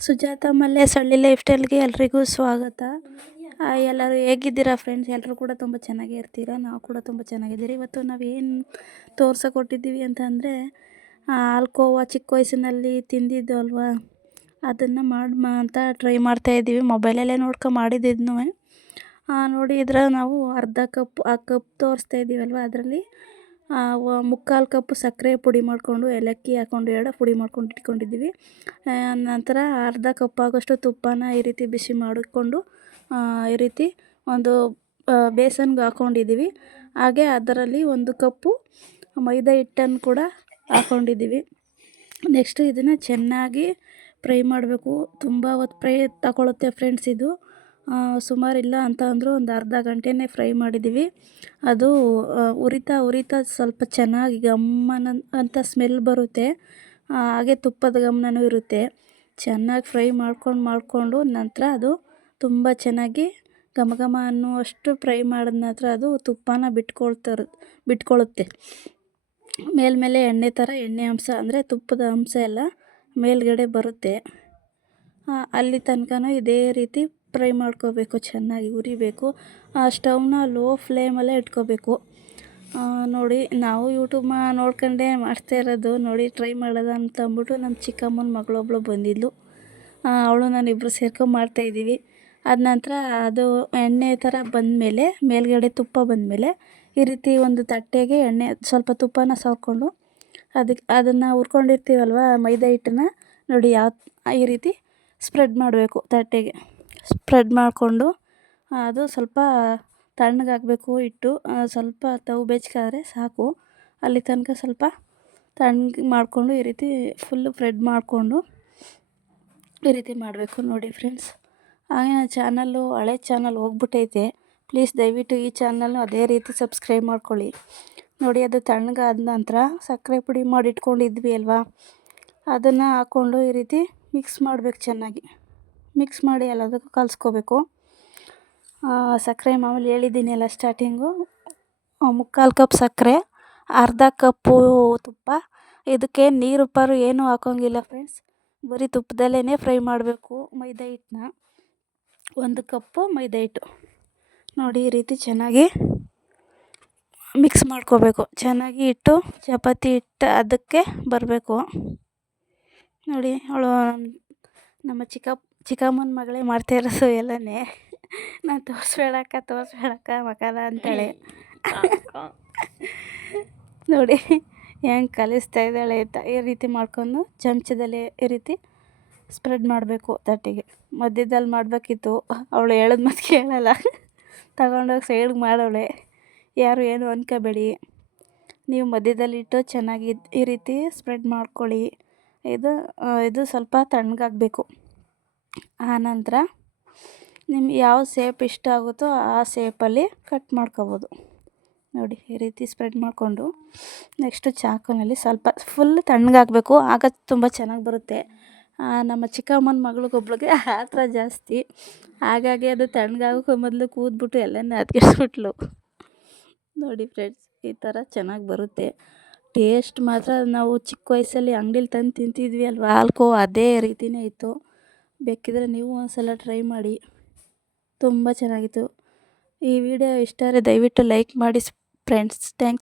ಸುಜಾತ ಮಲ್ಲೆ ಸಳ್ಳಿ ಲೈಫ್ ಸ್ಟೈಲ್ಗೆ ಎಲ್ರಿಗೂ ಸ್ವಾಗತ. ಎಲ್ಲರೂ ಹೇಗಿದ್ದೀರಾ ಫ್ರೆಂಡ್ಸ್ ಎಲ್ಲರೂ ಕೂಡ ತುಂಬ ಚೆನ್ನಾಗೇ ಇರ್ತೀರಾ? ನಾವು ಕೂಡ ತುಂಬ ಚೆನ್ನಾಗಿದ್ದೀರಿ. ಇವತ್ತು ನಾವೇನು ತೋರ್ಸೋಕೆ ಕೊಟ್ಟಿದ್ದೀವಿ ಅಂತಂದರೆ ಆಲ್ಕೋವ ಚಿಕ್ಕ ವಯಸ್ಸಿನಲ್ಲಿ ತಿಂದಿದ್ದು ಅಲ್ವಾ ಅದನ್ನು ಮಾಡಿ ಅಂತ ಟ್ರೈ ಮಾಡ್ತಾ ಇದ್ದೀವಿ. ಮೊಬೈಲಲ್ಲೇ ನೋಡ್ಕೊ ಮಾಡಿದ್ದಿದ್ನೂ ನೋಡಿ ಇದ್ರ ನಾವು ಅರ್ಧ ಕಪ್ ಆ ಕಪ್ ತೋರಿಸ್ತಾ ಇದ್ದೀವಲ್ವ ಅದರಲ್ಲಿ? ಮುಕ್ಕಾಲು ಕಪ್ ಸಕ್ಕರೆ ಪುಡಿ ಮಾಡಿಕೊಂಡು, ಏಲಕ್ಕಿ ಹಾಕ್ಕೊಂಡು ಎರಡು ಪುಡಿ ಮಾಡ್ಕೊಂಡು ಇಟ್ಕೊಂಡಿದ್ದೀವಿ. ನಂತರ ಅರ್ಧ ಕಪ್ ಆಗೋಷ್ಟು ತುಪ್ಪನ ಈ ರೀತಿ ಬಿಸಿ ಮಾಡಿಕೊಂಡು ಈ ರೀತಿ ಒಂದು ಬೇಸನ್ಗೆ ಹಾಕ್ಕೊಂಡಿದ್ದೀವಿ ಹಾಗೆ ಅದರಲ್ಲಿ ಒಂದು ಕಪ್ಪು ಮೈದಾ ಹಿಟ್ಟನ್ನು ಕೂಡ ಹಾಕ್ಕೊಂಡಿದ್ದೀವಿ ನೆಕ್ಸ್ಟು ಇದನ್ನು ಚೆನ್ನಾಗಿ ಫ್ರೈ ಮಾಡಬೇಕು. ತುಂಬ ಹೊತ್ತು ಫ್ರೈ ತಗೊಳುತ್ತೆ ಫ್ರೆಂಡ್ಸ್ ಇದು. ಆ, ಸುಮಾರು ಇಲ್ಲ ಅಂತ ಅಂದರೂ ಒಂದು ಅರ್ಧ ಗಂಟೆನೇ ಫ್ರೈ ಮಾಡಿದ್ದೀವಿ ಅದು ಉರಿತ ಉರಿತಾ ಸ್ವಲ್ಪ ಚೆನ್ನಾಗಿ ಗಮ್ಮನ ಅಂತ ಸ್ಮೆಲ್ ಬರುತ್ತೆ. ಹಾಗೆ ತುಪ್ಪದ ಘಮನೂ ಇರುತ್ತೆ. ಚೆನ್ನಾಗಿ ಫ್ರೈ ಮಾಡ್ಕೊಂಡು ಮಾಡಿಕೊಂಡು ನಂತರ ಅದು ತುಂಬ ಚೆನ್ನಾಗಿ ಘಮ ಘಮ ಅನ್ನುವಷ್ಟು ಫ್ರೈ ಮಾಡಿದ ನಂತರ ಅದು ತುಪ್ಪನ ಬಿಟ್ಕೊಳ್ತಾರ ಬಿಟ್ಕೊಳ್ಳುತ್ತೆ ಮೇಲ್ಮೇಲೆ ಎಣ್ಣೆ ಥರ ಎಣ್ಣೆ ಅಂಶ ಅಂದರೆ ತುಪ್ಪದ ಅಂಶ ಎಲ್ಲ ಮೇಲ್ಗಡೆ ಬರುತ್ತೆ. ಅಲ್ಲಿ ತನಕನೂ ಇದೇ ರೀತಿ ಫ್ರೈ ಮಾಡ್ಕೋಬೇಕು, ಚೆನ್ನಾಗಿ ಉರಿಬೇಕು ಆ ಸ್ಟವ್ನ ಲೋ ಫ್ಲೇಮಲ್ಲೇ ಇಟ್ಕೋಬೇಕು. ನೋಡಿ, ನಾವು ಯೂಟ್ಯೂಬ್ ಮಾ ನೋಡ್ಕೊಂಡೇ ಮಾಡ್ತಾ ಇರೋದು, ನೋಡಿ, ಟ್ರೈ ಮಾಡೋದು ಅಂತ ಅಂದ್ಬಿಟ್ಟು ನಮ್ಮ ಚಿಕ್ಕಮ್ಮನ ಮಗಳೊಬ್ಳು ಬಂದಿದ್ಲು. ಅವಳು ನಾನಿಬ್ಬರು ಸೇರ್ಕೊಂಡು ಮಾಡ್ತಾಯಿದ್ದೀವಿ ಅದ ನಂತರ ಅದು ಎಣ್ಣೆ ಥರ ಬಂದಮೇಲೆ, ಮೇಲ್ಗಡೆ ತುಪ್ಪ ಬಂದಮೇಲೆ, ಈ ರೀತಿ ಒಂದು ತಟ್ಟೆಗೆ ಎಣ್ಣೆ, ಸ್ವಲ್ಪ ತುಪ್ಪನ ಸವರ್ಕೊಂಡು ಅದಕ್ಕೆ ಅದನ್ನು ಹುರ್ಕೊಂಡಿರ್ತೀವಲ್ವ, ಮೈದಾ ಹಿಟ್ಟನ್ನ, ನೋಡಿ ಯಾವ ಈ ರೀತಿ ಸ್ಪ್ರೆಡ್ ಮಾಡಬೇಕು ತಟ್ಟೆಗೆ. ಸ್ಪ್ರೆಡ್ ಮಾಡಿಕೊಂಡು ಅದು ಸ್ವಲ್ಪ ತಣ್ಣಗಾಗಬೇಕು ಹಿಟ್ಟು ಸ್ವಲ್ಪ ತವ ಬೆಚ್ಚಗಾದ್ರೆ ಸಾಕು. ಅಲ್ಲಿ ತನಕ ಸ್ವಲ್ಪ ತಣ್ಣಗೆ ಮಾಡಿಕೊಂಡು ಈ ರೀತಿ ಫುಲ್ಲು ಫ್ರೆಡ್ ಮಾಡಿಕೊಂಡು ಈ ರೀತಿ ಮಾಡಬೇಕು ನೋಡಿ ಫ್ರೆಂಡ್ಸ್ ಹಾಗೆ ನನ್ನ ಚಾನಲ್ಲು, ಹಳೆ ಚಾನಲ್ ಹೋಗ್ಬಿಟ್ಟೈತೆ. ಪ್ಲೀಸ್ ದಯವಿಟ್ಟು ಈ ಚಾನಲ್ನು ಅದೇ ರೀತಿ ಸಬ್ಸ್ಕ್ರೈಬ್ ಮಾಡ್ಕೊಳ್ಳಿ. ನೋಡಿ, ಅದು ತಣ್ಣಗಾದ ನಂತರ ಸಕ್ಕರೆ ಪುಡಿ ಮಾಡಿ ಇಟ್ಕೊಂಡಿದ್ವಿ ಅಲ್ವಾ? ಅದನ್ನು ಹಾಕ್ಕೊಂಡು ಈ ರೀತಿ ಮಿಕ್ಸ್ ಮಾಡಬೇಕು ಚೆನ್ನಾಗಿ. ಮಿಕ್ಸ್ ಮಾಡಿ ಎಲ್ಲದಕ್ಕೂ ಕಲಿಸ್ಕೋಬೇಕು. ಸಕ್ಕರೆ ಮಾಮೂಲಿ ಹೇಳಿದ್ದೀನಿ ಎಲ್ಲ ಸ್ಟಾರ್ಟಿಂಗು ಮುಕ್ಕಾಲು ಕಪ್ ಸಕ್ಕರೆ, ಅರ್ಧ ಕಪ್ಪು ತುಪ್ಪ. ಇದಕ್ಕೆ ನೀರು ಪಾರು ಏನೂ ಹಾಕೋಂಗಿಲ್ಲ ಫ್ರೆಂಡ್ಸ್ ಬರೀ ತುಪ್ಪದಲ್ಲೇ ಫ್ರೈ ಮಾಡಬೇಕು ಮೈದಾ ಹಿಟ್ಟನ್ನ. ಒಂದು ಕಪ್ಪು ಮೈದಾ ಹಿಟ್ಟು. ನೋಡಿ ಈ ರೀತಿ ಚೆನ್ನಾಗಿ ಮಿಕ್ಸ್ ಮಾಡ್ಕೋಬೇಕು. ಚೆನ್ನಾಗಿ ಇಟ್ಟು ಚಪಾತಿ ಹಿಟ್ಟು ಅದಕ್ಕೆ ಬರಬೇಕು. ನೋಡಿ, ಅವಳು ನಮ್ಮ ಚಿಕ್ಕ ಚಿಕ್ಕಮ್ಮನ ಮಗಳೇ ಮಾಡ್ತಾ ಸೊ ಎಲ್ಲನೇ. ನಾನು ತೋರಿಸ್ಬೇಡಕ್ಕ ತೋರಿಸ್ಬೇಡಕ್ಕ ಮಕಾಲ ಅಂತೇಳಿ. ನೋಡಿ ಹೆಂಗೆ ಕಲಿಸ್ತಾ ಇದ್ದಾಳೆ ಅಂತ ಈ ರೀತಿ ಮಾಡ್ಕೊಂಡು ಚಮಚದಲ್ಲಿ ಈ ರೀತಿ ಸ್ಪ್ರೆಡ್ ಮಾಡಬೇಕು ತಟ್ಟಿಗೆ. ಮಧ್ಯದಲ್ಲಿ ಮಾಡಬೇಕಿತ್ತು. ಅವಳು ಹೇಳೋದು ಮತ್ತೆ ಕೇಳಲ್ಲ. ತಗೊಂಡೋಗಿ ಸೈಡ್ಗೆ ಮಾಡವಳೆ. ಯಾರು ಏನು ಅನ್ಕೋಬೇಡಿ. ನೀವು ಮಧ್ಯದಲ್ಲಿಟ್ಟು ಚೆನ್ನಾಗಿ ಈ ರೀತಿ ಸ್ಪ್ರೆಡ್ ಮಾಡ್ಕೊಳ್ಳಿ. ಇದು ಇದು ಸ್ವಲ್ಪ ತಣ್ಣಗಾಗಬೇಕು. ಆನಂತರ ನಿಮ್ಗೆ ಯಾವ ಸೇಪ್ ಇಷ್ಟ ಆಗುತ್ತೋ ಆ ಸೇಪಲ್ಲಿ ಕಟ್ ಮಾಡ್ಕೊಬೋದು. ನೋಡಿ ಈ ರೀತಿ ಸ್ಪ್ರೆಡ್ ಮಾಡಿಕೊಂಡು ನೆಕ್ಸ್ಟು ಚಾಕುನಲ್ಲಿ ಸ್ವಲ್ಪ ಫುಲ್ ತಣ್ಣಗಾಗಬೇಕು ಆಗ ತುಂಬ ಚೆನ್ನಾಗಿ ಬರುತ್ತೆ. ಆ, ನಮ್ಮ ಚಿಕ್ಕಮ್ಮನ ಮಗಳಿಗೊಬ್ಳಿಗೆ ಥರ ಜಾಸ್ತಿ. ಹಾಗಾಗಿ ಅದು ತಣ್ಣಗಾಗೋಕ್ಕೂ ಮೊದಲು ಕೂದ್ಬಿಟ್ಟು ಎಲ್ಲನೇ ಅದ್ಗೆಸ್ಬಿಟ್ಲು ನೋಡಿ ಫ್ರೆಂಡ್ಸ್ ಈ ಥರ ಚೆನ್ನಾಗಿ ಬರುತ್ತೆ. ಟೇಸ್ಟ್ ಮಾತ್ರ ನಾವು ಚಿಕ್ಕ ವಯಸ್ಸಲ್ಲಿ ಅಂಗಡಿಲಿ ತಂದು ತಿಂತಿದ್ವಿ ಅಲ್ವಾ? ಹಾಲ್ಕೋ ಅದೇ ರೀತಿಯೇ ಇತ್ತು. ಬೇಕಿದ್ರೆ ನೀವು ಒಂದ್ಸಲ ಟ್ರೈ ಮಾಡಿ. ತುಂಬ ಚೆನ್ನಾಗಿತ್ತು. ಈ ವಿಡಿಯೋ ಇಷ್ಟ ಆದರೆ ದಯವಿಟ್ಟು ಲೈಕ್ ಮಾಡಿ ಫ್ರೆಂಡ್ಸ್ ಥ್ಯಾಂಕ್ಸ್